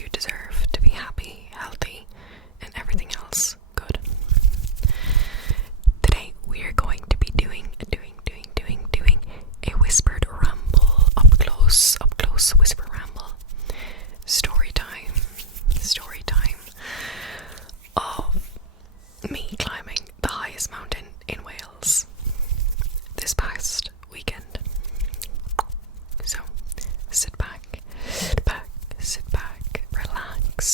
you deserve to be happy, healthy, and everything else good. Today we are going to be doing a whispered ramble, up close whisper ramble. Story time of me climbing the highest mountain in Wales this past weekend. So sit back,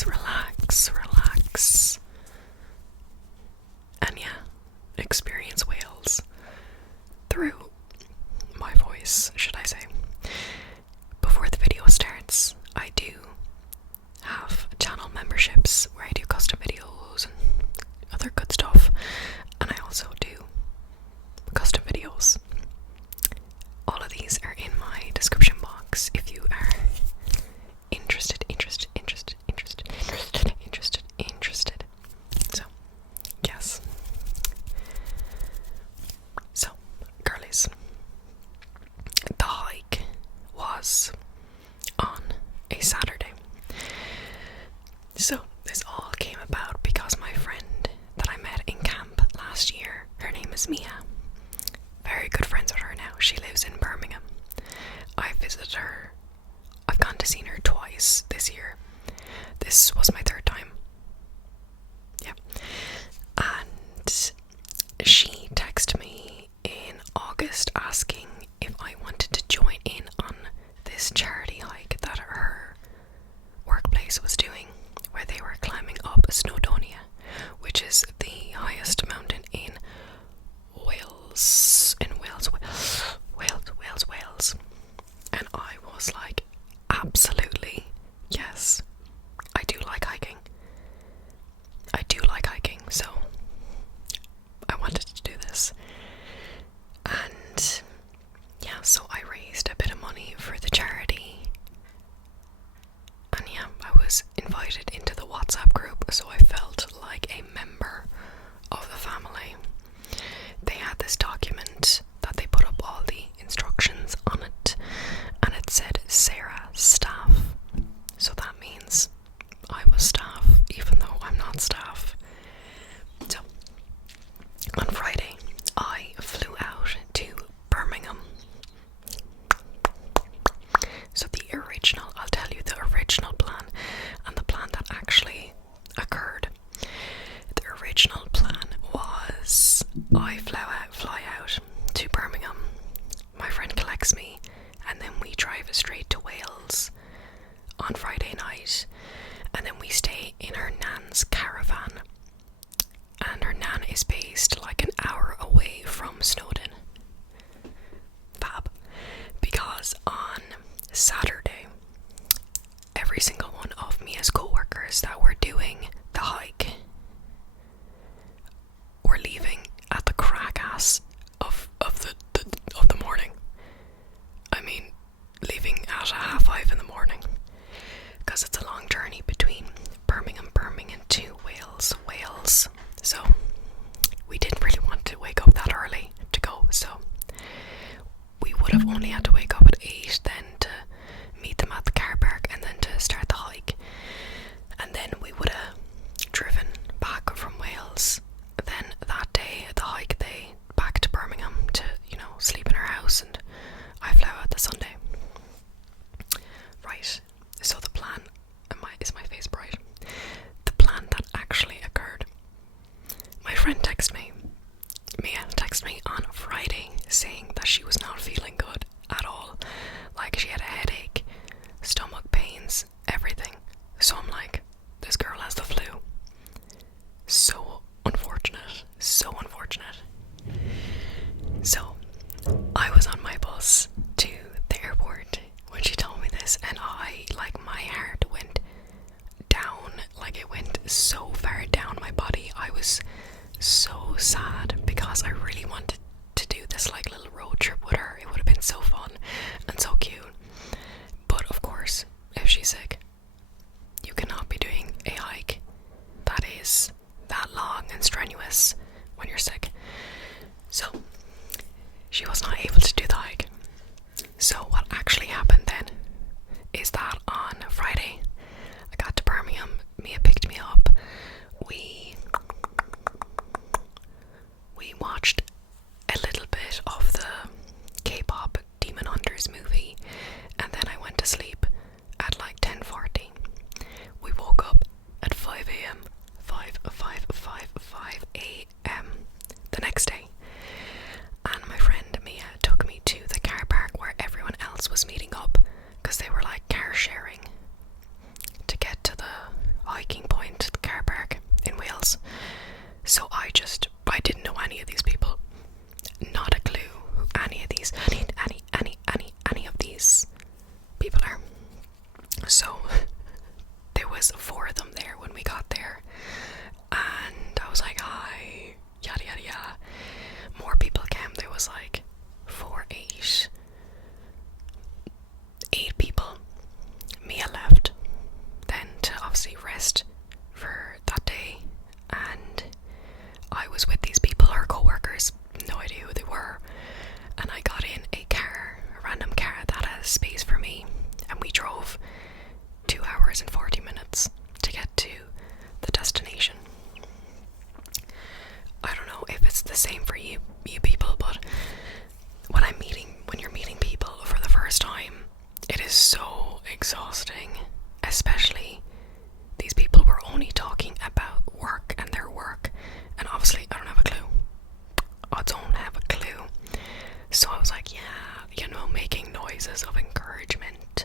relax, and yeah, experience Wales through my voice, should I say. Before the video starts, I do have channel memberships where I do custom videos and other good stuff, and I also do custom videos. All of these are in my description box if you are interested. So, yes. So, girlies, the hike was on a Saturday. So, this all came about because my friend that I met in camp last year, her name is Mia. Very good friends with her now. She lives in Birmingham. I visited her. I've gone to see her twice this year. This was my third time. Yeah. And she texted me in August asking if I wanted to join in on this charity hike that her workplace was doing, where they were climbing up Snowdonia, which is the highest mountain in Wales. And I was like, absolutely, yes. I do like hiking, so I wanted to do this. And yeah, so I raised a bit of money for the charity. And yeah, I was invited into the WhatsApp group, so I felt like a member of the family. They had this document that they put up all the instructions on it, and it said Sarah staff. So that means I was staff, even though I'm not staff. So on Friday I flew out to Birmingham. So I'll tell you the original plan and the plan that actually occurred. The original plan was I fly out to Birmingham, my friend collects me, and then we drive straight to Wales on Friday night, and then we stay in her nan's caravan, and her nan is based like an hour away from Snowdon. Fab. Because on Saturday, every single one of Mia's co-workers that were doing the hike were leaving at the crack ass of the morning. I mean, leaving at 5:30 in the morning, because it's a long journey between Birmingham to Wales. So we didn't really want to wake up that early to go, so we would have only had to wake up at 8 then to meet them at the car park and then to start the hike, and then we would have driven back from Wales. Then that day, the hike day, back to Birmingham to, sleep in her house, and I flew out the Sunday. Right, so the plan, is my face bright? The plan that actually occurred. My friend Mia texted me on Friday saying that she was not feeling good at all. Like, she had a headache, stomach pains, everything. So I'm like, this girl has the flu. So unfortunate. So I was on my bus to the airport when she told me this, and my heart went down, like it went so far down my body. I was so sad because I really wanted to do this little road trip with her. It would have been so fun and so cute. But of course, if she's sick, you cannot be doing a hike that is that long and strenuous when you're sick. So she was not able to do the hike. So what actually happened then is that on Friday I got to was 4 of them there when we got there, and I was like, hi, yada yada yada. More people came. There was like 8 people. Mia left then to obviously rest for that day, and I was with these people, our co-workers, no idea who they were, and I got in a random car that had space for me, and we drove 2 hours and 40 minutes to get to the destination. I don't know if it's the same for you people, but when you're meeting people for the first time, it is so exhausting. Especially, these people were only talking about work and their work, and obviously I don't have a clue. So I was like, yeah, making noises of encouragement,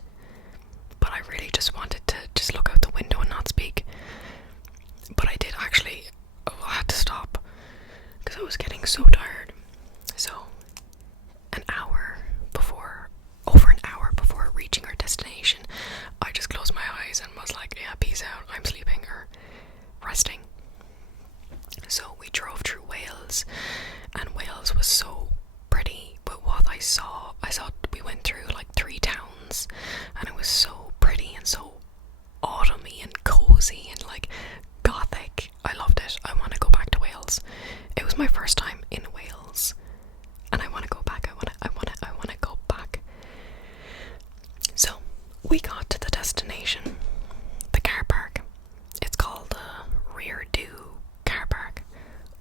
but I really just wanted to just look out the window and not speak. But I did actually, I had to stop because I was getting so tired. So over an hour before reaching our destination, I just closed my eyes and was like, yeah, peace out, I'm sleeping or resting. So we drove through Wales, and Wales was so pretty, but what I saw we went through like 3 towns, and it was so pretty and so autumny and cozy and like gothic. I loved it. I want to go back to Wales. It was my first time in Wales, and I want to go back. I want to go back. So we got to the destination, the car park. It's called the Rear Do Car Park,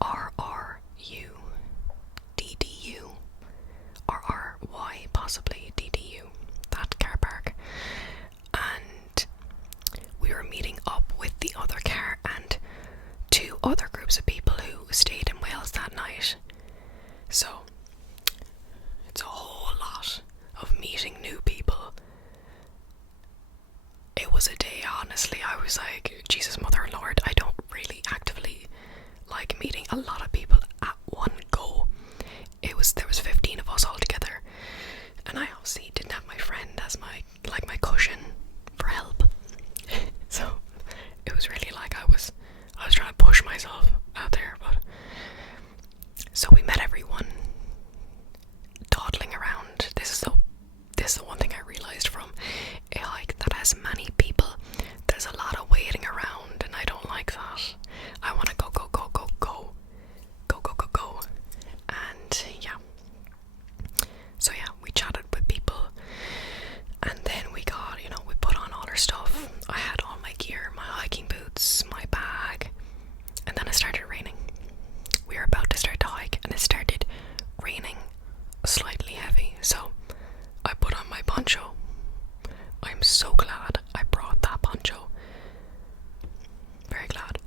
RRUDDU, RRY possibly DDU, that car park. And we were meeting up with the other car and 2 other groups of people who stayed in Wales that night. So it's a whole lot of meeting new people. It was a day, honestly, I was like, Jesus, Mother Lord, I don't really actively like meeting a lot of people at one go. There was 15 of us all together, and I obviously didn't have my friend as my cushion for help. So it was really like I was trying to push myself out there. But so we met everyone dawdling around. This is the one thing I realized from a hike that has many people. There's a lot of waiting around, and I don't like that. I want to go. And yeah. So yeah, we chatted with people, and then we put on all our stuff. I had all my gear, my hiking boots, my bag, and then it started raining. We were about to start to hike, and it started raining slightly heavy, so I put on my poncho. I'm so glad I brought that poncho. Very glad.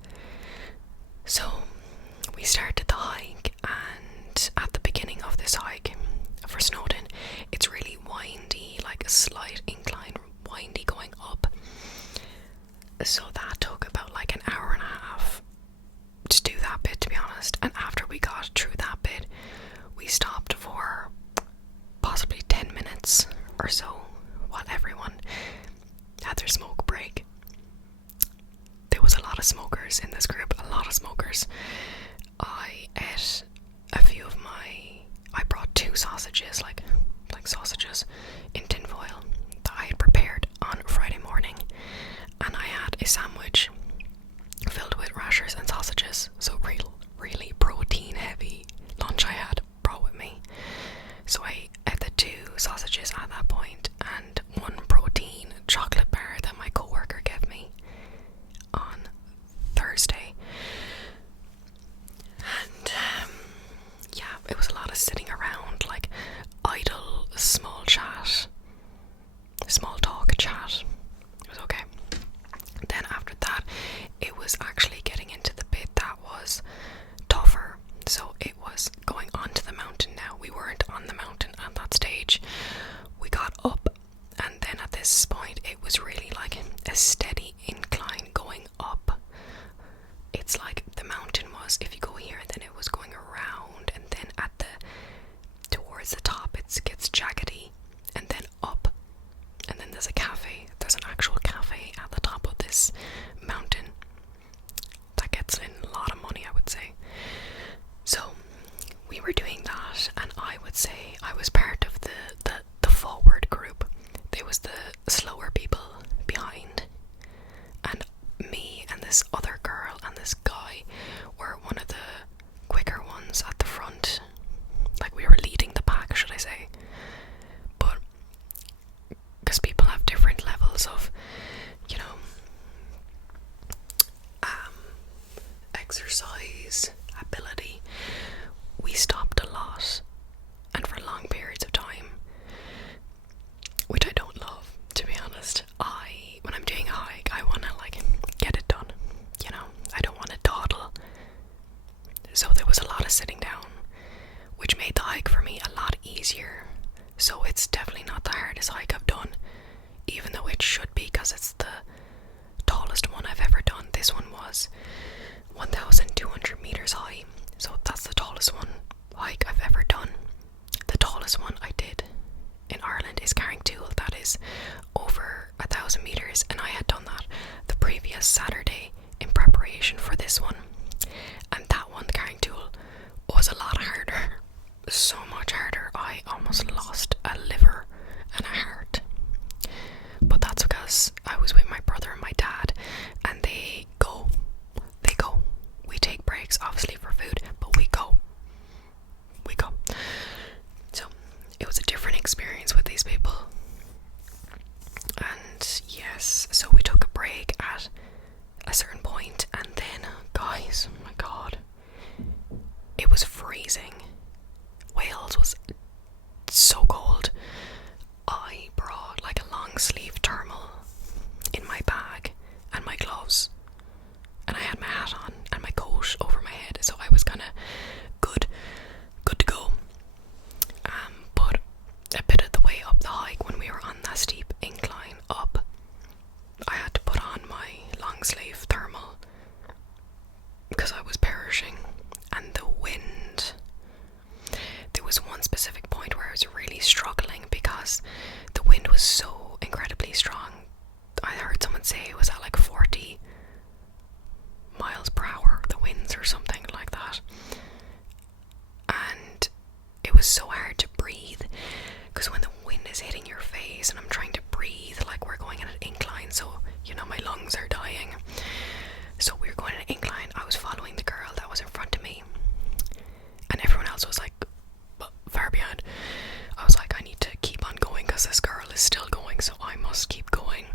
So we started the hike, and at the beginning of this hike for Snowdon, it's really windy, like a slight incline, windy going up. So that took about like an hour and a half to do that bit, to be honest. And after we got through that bit, we stopped for possibly 10 minutes or so while everyone had their smoke break. There was a lot of smokers in this group, a lot of smokers. I ate I brought 2 sausages, like sausages in tin foil that I had prepared on Friday morning, and I had a sandwich filled with rashers and sausages. So really protein heavy lunch I had brought with me. So I ate the 2 sausages at that point and 1 protein chocolate bar that my co-worker gave me on Thursday. And yeah, it was a lot of sitting around, like idle, small talk chat. It was okay. Then after that, it was actually getting into the bit that was tougher. So it was going onto the mountain now. We weren't on the mountain at that stage. We got up, and then at this point it was really like a steady incline going up. It's like the mountain was, if you go here, then it was going around, and then towards the top it gets jaggedy, and then up, and then there's an actual cafe at the top of this this other girl and this guy were one of the quicker ones at the front. Like, we were leading the pack, should I say. But because people have different levels of, you know, exercise ability, we stopped a lot and for long periods of time, which I don't love, to be honest. When I'm doing a hike, I want to like get it done, you know. I don't want to dawdle. So there was a lot of sitting down, which made the hike for me a lot easier. So it's definitely not the hardest hike I've done, even though it should be, because it's the tallest one I've ever done. This one was 1,200 meters high, so that's the tallest one hike I've ever done. The tallest one I did in Ireland is Carringtool, that is over 1,000 meters, and I had done that the previous Saturday in preparation for this one, and that one, the Carringtool, was a lot harder, so much harder. I almost lost a liver and a heart, but that's because I was with my brother and my dad, and they go. We take breaks, obviously, for food, but we go. So it was a different experience with these people. And yes, so we took a break at a certain point, and then, guys, oh my god, it was freezing. Wales was so cold. I brought like a long sleeve thermal in my bag and my gloves, and I had my hat on and my coat over my head, so I was kind of good to go. But a bit of the way up the hike, when we were on that steep incline up, I had to put on my long sleeve thermal because I was perishing. And the wind, there was one specific point where I was really struggling because the wind was so incredibly strong. I heard someone say it was at like 40 miles per hour, the winds, or something like that. And it was so hard to breathe because when the wind is hitting your face and I'm trying to breathe, like, we're going in an incline, so you know my lungs are dying. So we were going in an incline. I was following the girl that was in front of me, and everyone else was like far behind. I was like, I need to keep on going because this girl is still going, so I must keep going.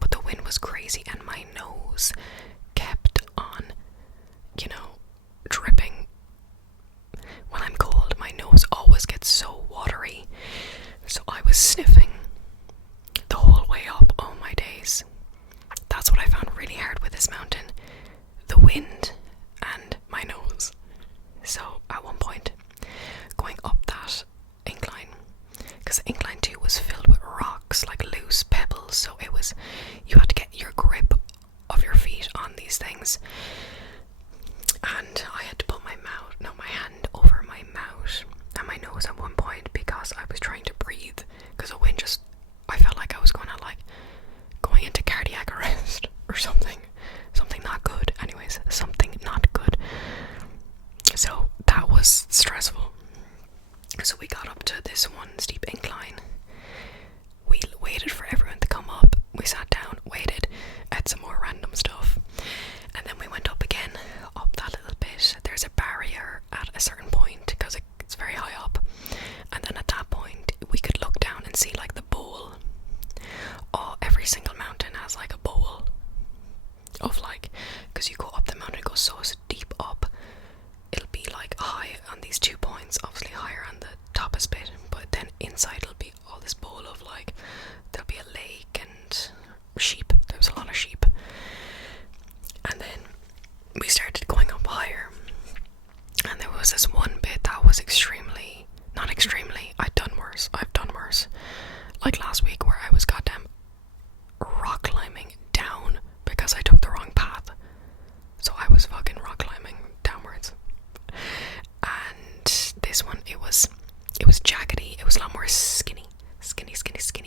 But the wind was crazy and my nose kept on, you know, dripping. When I'm cold, my nose always gets so watery, so I was sniffing the whole way up. Oh my days. That's what I found really hard with this mountain, the wind and my nose. So at one point, going up that incline, because incline 2 was filled with rocks, like loose pebbles, so it was, you had to get your grip of your feet on these things, and I had to put my hand over my mouth and my nose at one point because I was trying to breathe, because the wind just, I felt like I was going into cardiac arrest or something not good. Anyways, something not good. So that was stressful. So we got up to this one steep incline. We waited for everyone to come up. We sat down, waited, ate some more random stuff, and then we went up again, up that little bit. There's a barrier at a certain point because it's very high up, and then at that point we could look down and see like the bowl. Oh, every single mountain has like a bowl of, like, because you go up the mountain, it goes so deep up, it'll be like high on these 2 points, obviously higher on the toppest bit, but then inside it'll be all this bowl of, like, there'll be a lake and sheep. There was a lot of sheep. And then we started going up higher, and there was this one bit that was not extremely, I've done worse, like last week where I was goddamn rock climbing down because I took the wrong path. So I was fucking rock climbing downwards. And this one, it was jaggedy. It was a lot more skinny.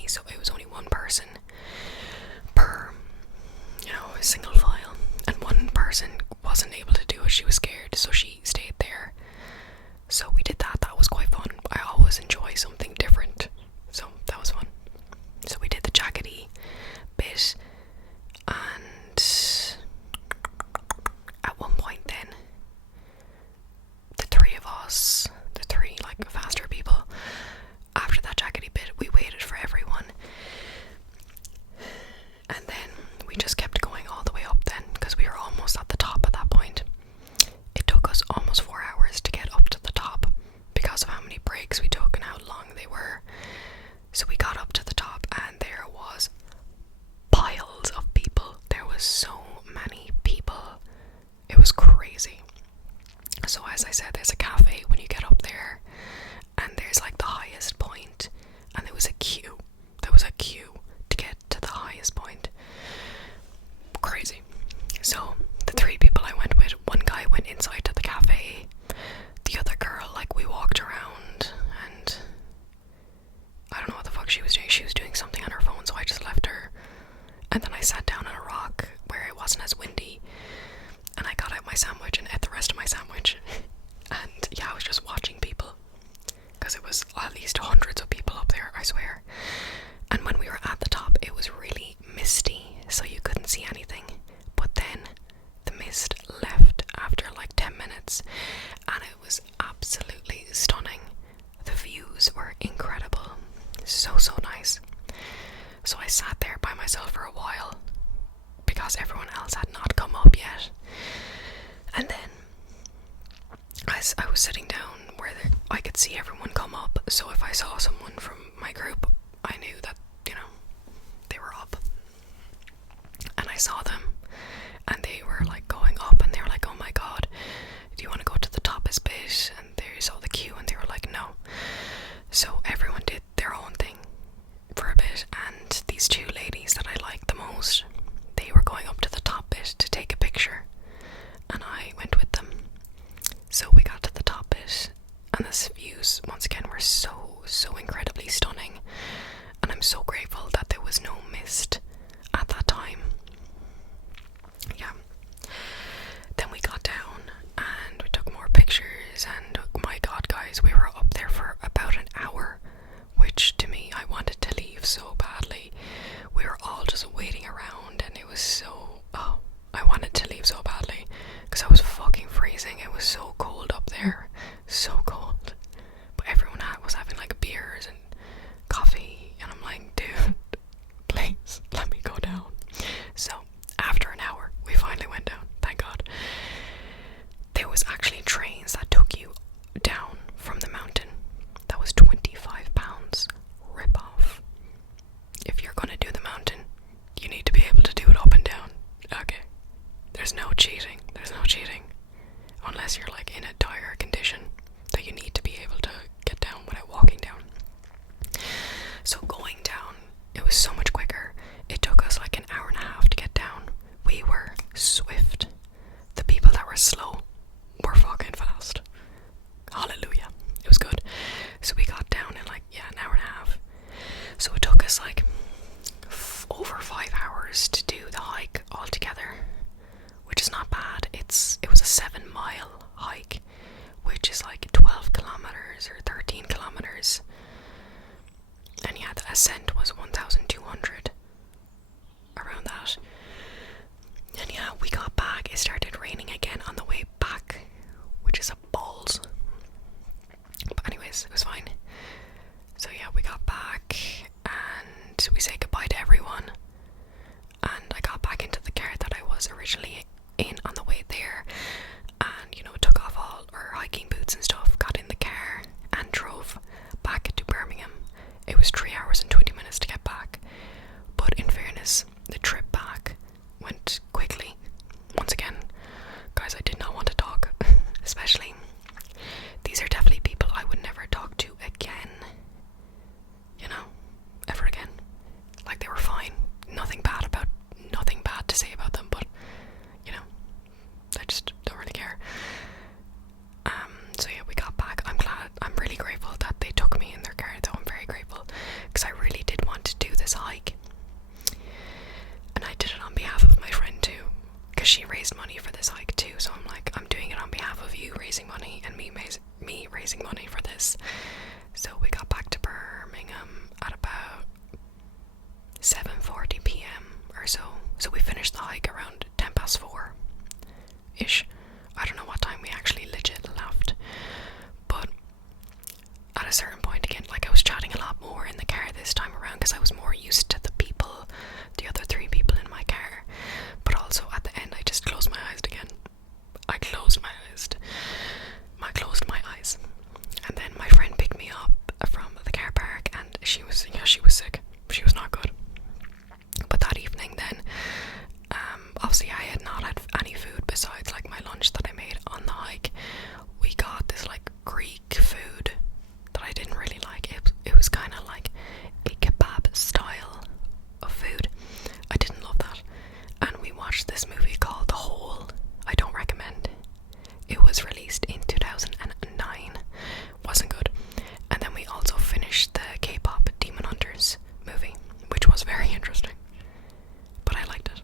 So it was only one person per, single file. And one person wasn't able to do it. She was scared, so she stayed there. So we did that. That was quite fun. I always enjoy something different. So that was fun. So we did the jaggedy bit, and was so many people. It was crazy. So as I said, there's a cafe when you get up there, and there's like the highest point, and there was a queue. There was a queue to get to the highest point. Crazy. So the three people I went with, one guy went inside to the cafe. The other girl, like, we walked around, and I don't know what the fuck she was doing. She was doing something on her phone, so I just left her. And then I sat down on a rock where it wasn't as windy, and I got out my sandwich and ate the rest of my sandwich. And yeah, I was just watching people, because it was at least hundreds of people up there, I swear. And when we were at the top, it was really misty, so you couldn't see anything. But then the mist left after like 10 minutes, and it was absolutely stunning. The views were incredible. So nice. So I sat there by myself for a while, because everyone else had not come up yet. And then as I was sitting down where I could see everyone come up, so if I saw someone from my group, I knew that, they were up. And I saw them, and they were like going up, and they were like, oh my god, do you want to go to the toppest bit? And they saw the queue, and they were like, no. So everyone did their own thing for a bit, and these two ladies that I liked the most, they were going up to the top bit to take a picture, and I went with them. So we got to the top bit, and the views once again were so incredibly stunning, and I'm so grateful that there was no mist at that time. Yeah. Then we got down and we took more pictures, and oh my god guys, we were up there for about an hour, which to me, I wanted to leave so badly. We were all just waiting around, and it was so, I wanted to leave so badly, because I was fucking freezing. It was so cold up there, so cold. But everyone was having like beers and coffee, and I'm like, dude, please let me go down. So after an hour, we finally went down, thank god. There was actually trains that took you down from the mountain. That was £25. Rip off. If you're gonna do the mountain, you need to be able to do it up and down. Okay. There's no cheating. Unless you're like in a dire condition that you need to be able to get down without walking down. So going down, it was so much quicker. It took us like an hour and a half to get down. We were swift. The people that were slow were fucking fast. Hallelujah. It was good. So we got down in like, an hour and a half. So it took us like over 5 hours to do the hike altogether, which is not bad. It was a 7-mile hike, which is like 12 kilometers or 13 kilometers. And yeah, the ascent was 1,200, around that. And yeah, we got back. It started raining again on the way back, which is a balls. But anyways, it was fine. So yeah, we got back and we said goodbye to everyone. And I got back into the car that I was originally in on the way there. And, took off all our hiking boots and stuff, got in the car and drove back to Birmingham. It was 3 hours and 20 minutes to get back. But in fairness, the trip back went quickly. Once again, guys, I did not want to talk. Especially, these are definitely people I would never talk to again. Ever again. Like, they were fine. Nothing bad to say about them, but, I just don't really care. So yeah, we got back. I'm really grateful that they took me in their car, though. I'm very grateful, because I really did want to do this hike. And I did it on behalf of my friend too, because she raised money for this hike too, so I'm like, I'm doing it on behalf of you raising money, and me raising money for this. So we got back to Birmingham at about 7:40 p.m. or so. So we finished the hike around 4:10-ish. I don't know what time we actually legit left. But at a certain point again, like, I was chatting a lot more in the car this time around, because I was more used to the other 3 people in my car. But also at the end, I just closed my eyes again. I closed my eyes. And then my friend picked me up from the car park, and she was sick. She was not good. watched this movie called The Hole. I don't recommend. It was released in 2009. Wasn't good. And then we also finished the K-pop Demon Hunters movie, which was very interesting. But I liked it.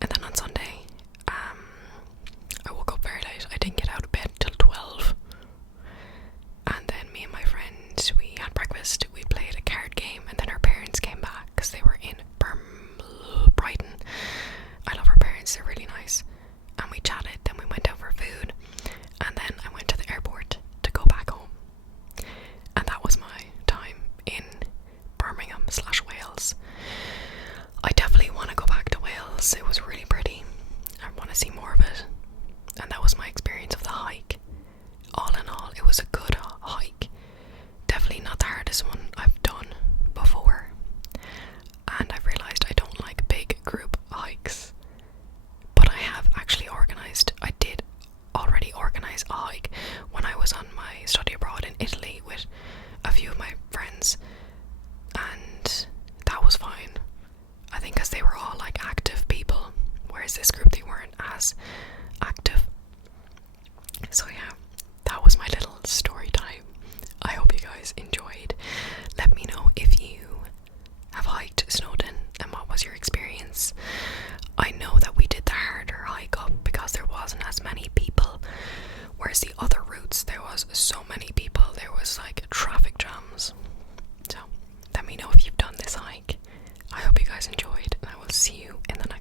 And then on Sunday, I woke up very late. I didn't get out of bed till 12. And then me and my friend, we had breakfast, we played a card game, and then our parents came back because they were in Brighton. I love our parents, they're really nice. And we chatted, then we went out for food, and then I went to the airport to go back home. And that was my time in Birmingham/Wales. I definitely want to go back to Wales. It was really pretty. I want to see more of it. And that was my experience of the hike. All in all, it was a good hike. Definitely not the hardest one I've done before. And I've realised I don't like big group hikes. But I have actually I did already organise a hike when I was on my study abroad in Italy with a few of my friends. And that was fine. I think because they were all like active people, whereas this group, they weren't as active. So yeah, that was my little story time. I hope you guys enjoyed. Let me know if you have hiked Snowdon and what was your experience. I know that we did the harder hike up because there wasn't as many people, whereas the other routes there was so many people. There was like traffic jams. So let me know if you've done this hike. I hope you guys enjoyed, and I will see you in the next